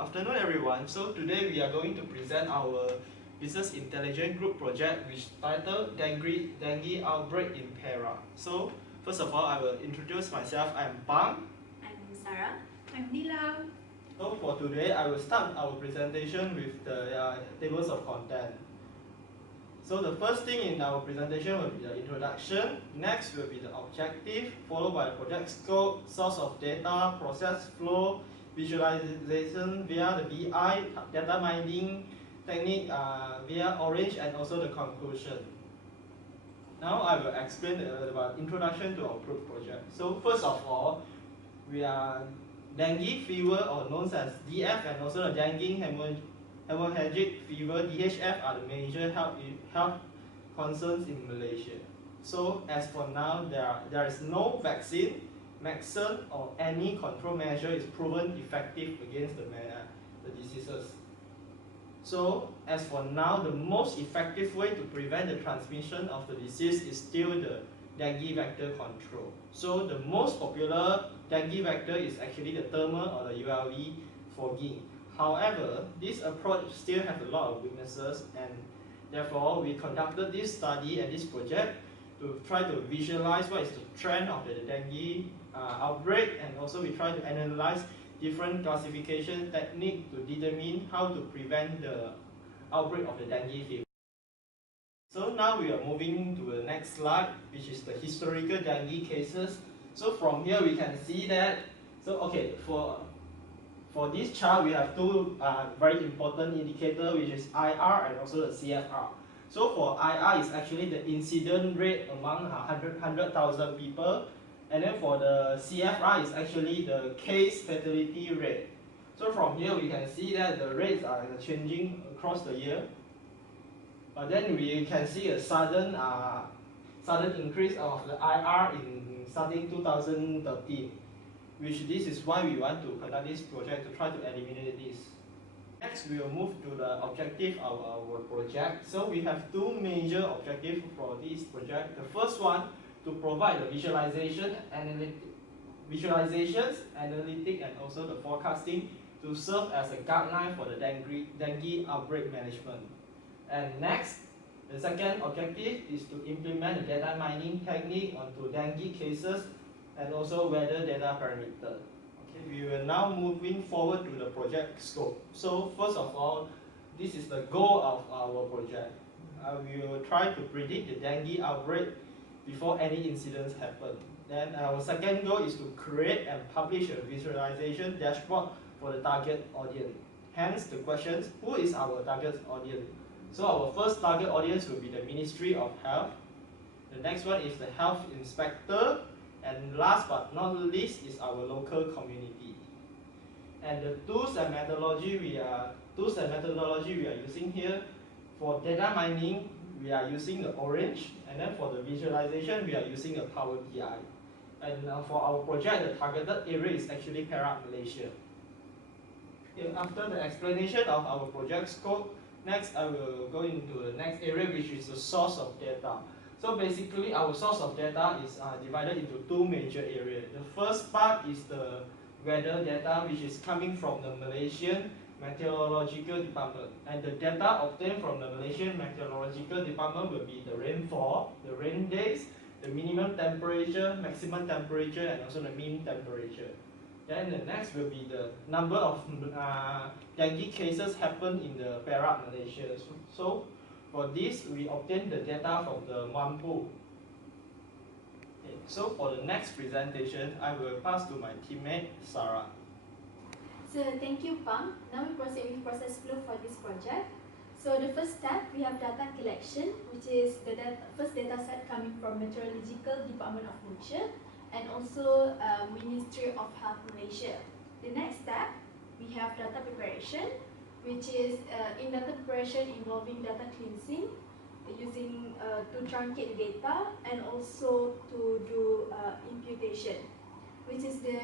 afternoon everyone. So today we are going to present our Business Intelligence Group project which titled Dengue Outbreak in Perak. So first of all, I will introduce myself. I'm Pang. I'm Sarah. I'm Nila. So for today, I will start our presentation with the tables of content. So the first thing in our presentation will be the introduction. Next will be the objective, followed by the project scope, source of data, process flow, visualization via the BI, data mining technique via Orange, and also the conclusion. Now I will explain about introduction to our group project. So first of all, we are dengue fever, or known as DF, and also the dengue hemorrhagic fever (DHF) are the major health concerns in Malaysia. So as for now, there is no vaccine, medicine, or any control measure is proven effective against the diseases. So as for now, the most effective way to prevent the transmission of the disease is still the dengue vector control. So the most popular dengue vector is actually the thermal or the ULV fogging. However, this approach still has a lot of weaknesses, and therefore we conducted this study and this project to try to visualize what is the trend of the dengue outbreak, and also we try to analyze different classification technique to determine how to prevent the outbreak of the dengue fever. So now we are moving to the next slide, which is the historical dengue cases. So from here we can see that, for this chart we have two very important indicators, which is IR and also the CFR. So for IR is actually the incident rate among 100,000 people, and then for the CFR is actually the case fatality rate. So from here we can see that the rates are changing across the year. But then we can see a sudden increase of the IR in starting 2013, which this is why we want to conduct this project to try to eliminate this. Next, we will move to the objective of our project. So we have two major objectives for this project. The first one, to provide the visualizations, analytic, and also the forecasting to serve as a guideline for the dengue outbreak management. And next, the second objective is to implement a data mining technique onto dengue cases and also weather data parameter. Okay, we will now moving forward to the project scope. So first of all, this is the goal of our project. We will try to predict the dengue outbreak before any incidents happen. Then our second goal is to create and publish a visualization dashboard for the target audience. Hence the questions, who is our target audience? So our first target audience will be the Ministry of Health. The next one is the health inspector, and last but not least is our local community. And the tools and methodology we are using here. For data mining, we are using the Orange, and then for the visualization, we are using the Power BI. And for our project, the targeted area is actually Perak, Malaysia. Okay, after the explanation of our project scope, next I will go into the next area, which is the source of data. So basically, our source of data is divided into two major areas. The first part is the weather data, which is coming from the Malaysian Meteorological Department, and the data obtained from the Malaysian Meteorological Department will be the rainfall, the rain days, the minimum temperature, maximum temperature, and also the mean temperature. Then the next will be the number of dengue cases happen in the Perak, Malaysia. So for this, we obtain the data from the Mampu. Okay, so for the next presentation, I will pass to my teammate Sarah. So thank you, Pang. Now we proceed with process flow for this project. So the first step, we have data collection, which is the first data set coming from Meteorological Department of Malaysia and also Ministry of Health Malaysia. The next step, we have data preparation, which is in data preparation involving data cleansing, using to truncate the data and also to do imputation, which is the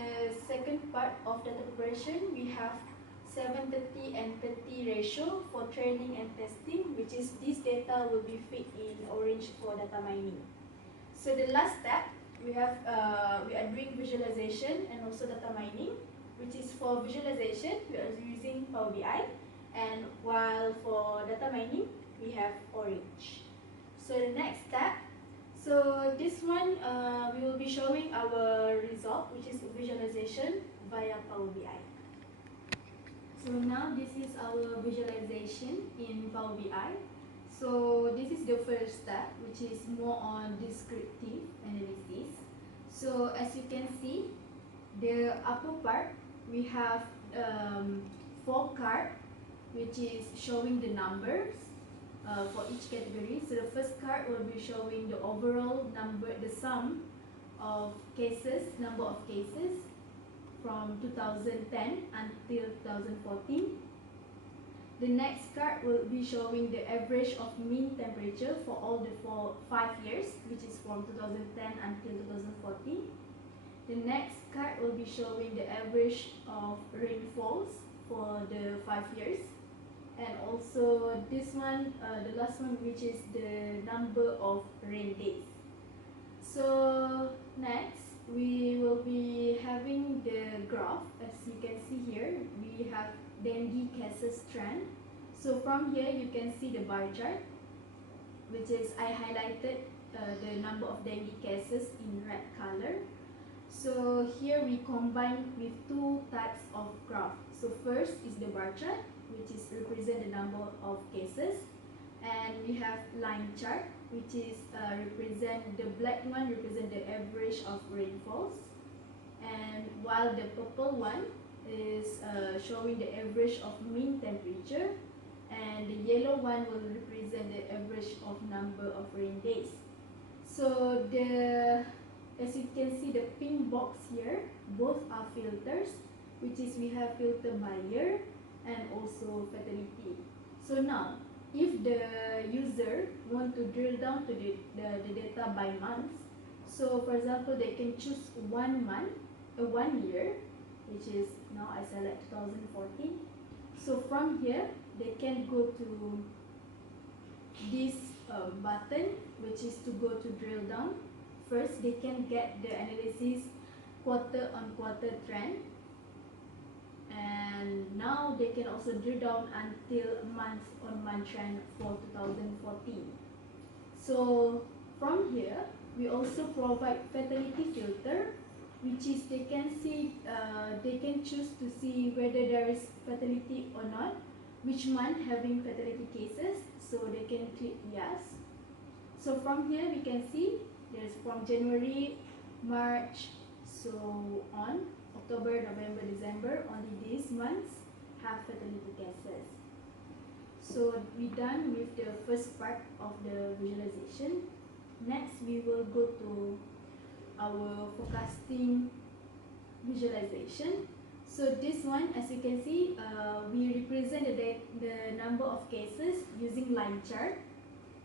second part of data preparation. We have 7:30 and 30 ratio for training and testing, which is this data will be fed in Orange for data mining. So the last step, we are doing visualization and also data mining, which is for visualization, we are using Power BI, and while for data mining, we have orange. So the next step, so this one we will be showing our result, which is visualization via Power BI. So now this is our visualization in Power BI. So this is the first step, which is more on descriptive analysis. So as you can see, the upper part, we have 4 cards, which is showing the numbers for each category. So the first card will be showing the overall number, the sum of cases, number of cases from 2010 until 2014. The next card will be showing the average of mean temperature for all the 5 years, which is from 2010 until 2014. The next card will be showing the average of rainfalls for the 5 years. And also this one, the last one, which is the number of rain days. So next, we will be having the graph. As you can see here, we have dengue cases trend. So from here, you can see the bar chart, which is I highlighted the number of dengue cases in red color. So here we combine with 2 types of graph. So first is the bar chart, which is represent the number of cases, and we have line chart, which is represent the black one represent the average of rainfalls, and while the purple one is showing the average of mean temperature, and the yellow one will represent the average of number of rain days. So as you can see, the pink box here, both are filters, which is we have filter by year and also fatality. So now, if the user want to drill down to the data by months, so for example, they can choose 1 month, 1 year, which is now I select 2014. So from here, they can go to this button, which is to go to drill down. First, they can get the analysis quarter on quarter trend, and now they can also drill down until month on month trend for 2014. So from here, we also provide fatality filter, which is they can see, they can choose to see whether there is fatality or not, which month having fatality cases, so they can click yes. So from here we can see there's from January, March, so on, October, November, December, only these months have fatality cases. So we're done with the first part of the visualization. Next, we will go to our forecasting visualization. So this one, as you can see, we represent the number of cases using line chart.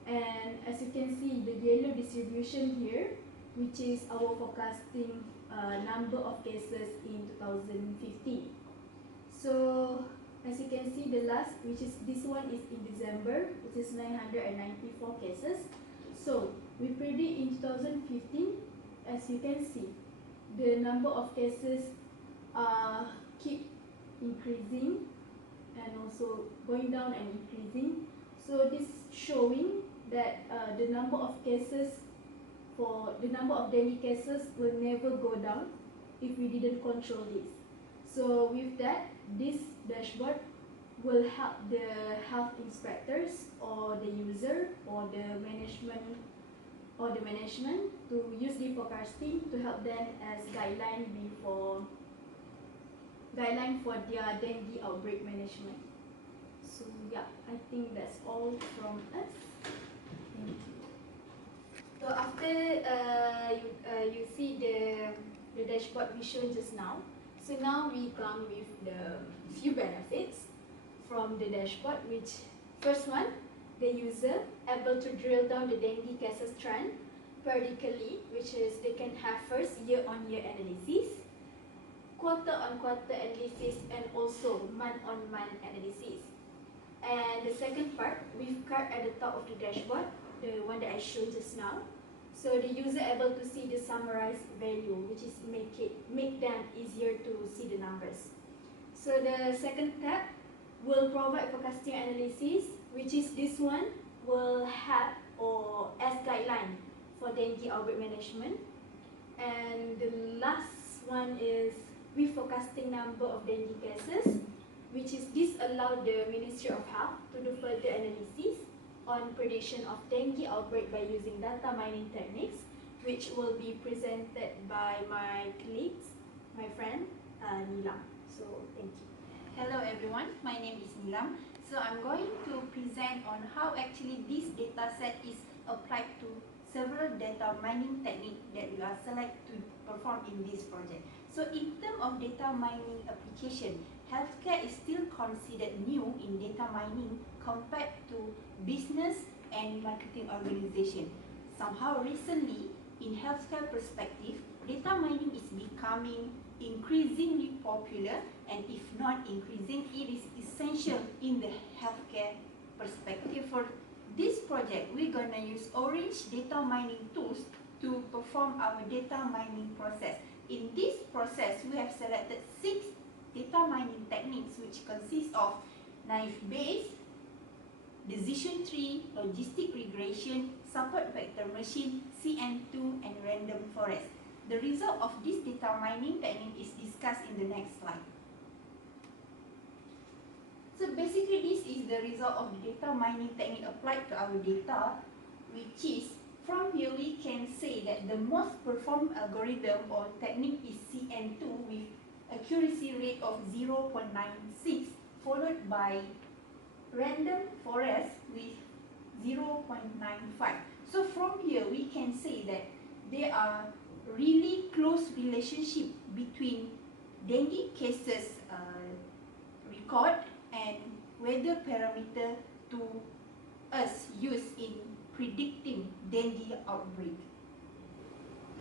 And as you can see, the yellow distribution here, which is our forecasting number of cases in 2015. So as you can see, the last, which is this one, is in December, which is 994 cases. So we predict in 2015, as you can see, the number of cases keep increasing and also going down and increasing. So this showing that the number of cases, for the number of dengue cases, will never go down if we didn't control this. So with that, this dashboard will help the health inspectors or the user or the management to use the forecasting to help them as guideline for their dengue outbreak management. So yeah, I think that's all from us. Thank you. So after you see the dashboard we showed just now, so now we come with the few benefits from the dashboard, which first one, the user able to drill down the dengue cases trend periodically, which is they can have first year-on-year analysis, quarter-on-quarter analysis, and also month-on-month analysis. And the second part, with card at the top of the dashboard, the one that I showed just now. So the user able to see the summarized value, which is make them easier to see the numbers. So the second tab, will provide forecasting analysis, which is this one, will have or as guideline for dengue outbreak management. And the last one is reforecasting number of dengue cases, which is this allow the Ministry of Health to do further analysis on prediction of dengue outbreak by using data mining techniques, which will be presented by my colleagues, my friend Nilam. So thank you. Hello everyone, my name is Nilam. So I'm going to present on how actually this data set is applied to several data mining techniques that we are selected to perform in this project. So in terms of data mining application, healthcare is still considered new in data mining compared to business and marketing organization. Somehow recently, in healthcare perspective, data mining is becoming increasingly popular, and if not increasing, it is essential in the healthcare perspective. For this project, we're gonna use Orange data mining tools to perform our data mining process. In this process, we have selected 6 data mining techniques, which consist of naive Bayes, decision tree, logistic regression, support vector machine, CN2, and random forest. The result of this data mining technique is discussed in the next slide. So basically this is the result of the data mining technique applied to our data, which is, from here we can say that the most performed algorithm or technique is CN2 with accuracy rate of 0.96, followed by random forest with 0.95. So from here we can say that there are really close relationship between dengue cases record and weather parameter to us used in predicting dengue outbreak.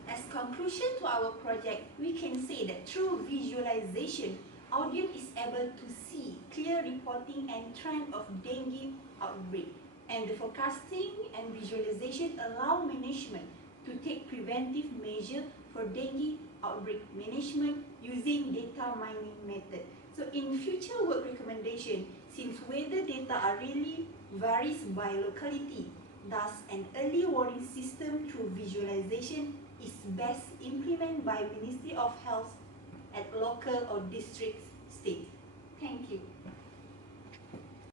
As conclusion to our project, we can say that through visualization, audience is able to see clear reporting and trend of dengue outbreak, and the forecasting and visualization allow management to take preventive measure for dengue outbreak management using data mining method. So in future work recommendation, since weather data are really varies by locality, thus an early warning system through visualization is best implemented by Ministry of Health at local or district state. Thank you.